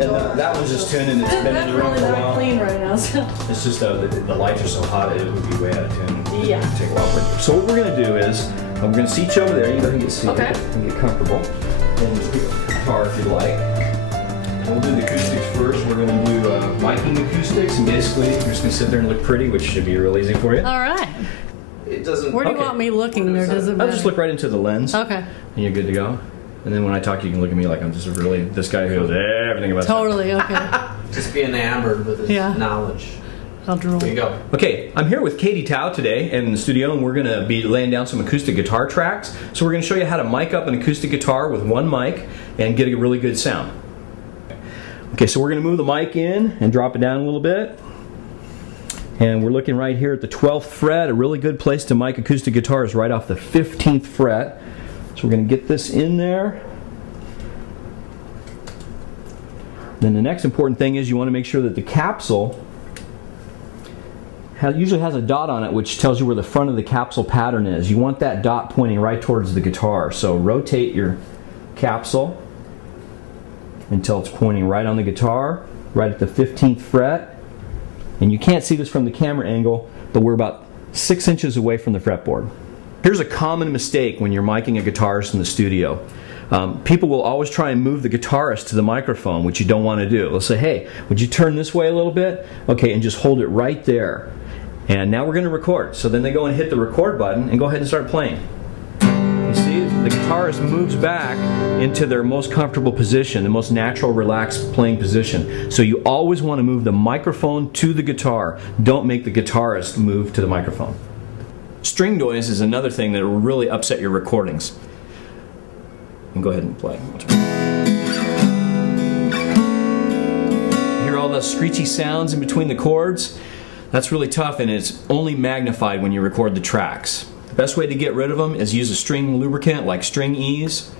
And that one's just tuning. It's been in the room for a while. Clean right now. So. It's just the lights are so hot it would be way out of tune. Yeah. Take a while. So what we're gonna do is we're gonna seat you over there. You go ahead and get seated and get comfortable. And just pick up the guitar if you like. And we'll do the acoustics first. We're gonna do miking acoustics, and basically you're just gonna sit there and look pretty, which should be real easy for you. All right. It doesn't. Where do you want me looking, or does it matter? I'll just look right into the lens. Okay. And you're good to go. And then when I talk, you can look at me like I'm just really this guy who knows everything about Totally, okay. Just be enamored with his knowledge. I'll drool. There you go. Okay, I'm here with Katie Tao today in the studio, and we're going to be laying down some acoustic guitar tracks. So we're going to show you how to mic up an acoustic guitar with one mic and get a really good sound. Okay, so we're going to move the mic in and drop it down a little bit. And we're looking right here at the 12th fret. A really good place to mic acoustic guitar is right off the 15th fret. So we're going to get this in there. Then the next important thing is you want to make sure that the capsule usually has a dot on it, which tells you where the front of the capsule pattern is. You want that dot pointing right towards the guitar. So rotate your capsule until it's pointing right on the guitar, right at the 15th fret. And you can't see this from the camera angle, but we're about 6 inches away from the fretboard. Here's a common mistake when you're miking a guitarist in the studio. People will always try and move the guitarist to the microphone, which you don't want to do. They'll say, hey, would you turn this way a little bit? Okay, and just hold it right there. And now we're going to record. So then they go and hit the record button and go ahead and start playing. You see, the guitarist moves back into their most comfortable position, the most natural, relaxed playing position. So you always want to move the microphone to the guitar. Don't make the guitarist move to the microphone. String noise is another thing that will really upset your recordings. And go ahead and play. Hear all the screechy sounds in between the chords? That's really tough, and it's only magnified when you record the tracks. The best way to get rid of them is use a string lubricant like String Ease.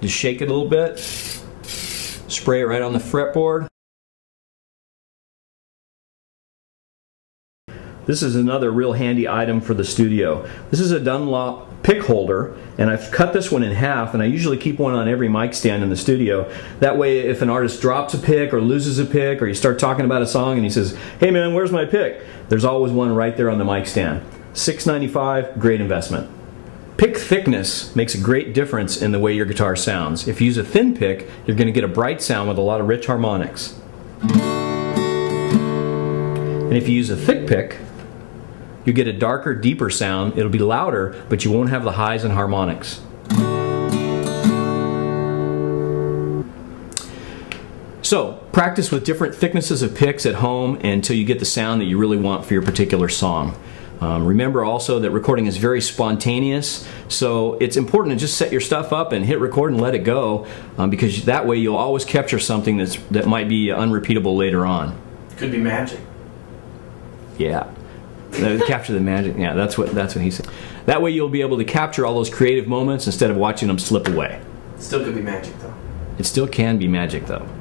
Just shake it a little bit, spray it right on the fretboard. This is another real handy item for the studio. This is a Dunlop pick holder, and I've cut this one in half, and I usually keep one on every mic stand in the studio. That way, if an artist drops a pick or loses a pick, or you start talking about a song and he says, hey man, where's my pick? There's always one right there on the mic stand. $6.95, great investment. Pick thickness makes a great difference in the way your guitar sounds. If you use a thin pick, you're going to get a bright sound with a lot of rich harmonics. And if you use a thick pick, you get a darker, deeper sound. It'll be louder, but you won't have the highs and harmonics. So, practice with different thicknesses of picks at home until you get the sound that you really want for your particular song. Remember also that recording is very spontaneous, so it's important to just set your stuff up and hit record and let it go, because that way you'll always capture something that might be unrepeatable later on. Could be magic. Yeah. Capture the magic. Yeah, that's what he said. That way you'll be able to capture all those creative moments instead of watching them slip away. Still could be magic though. It still can be magic though.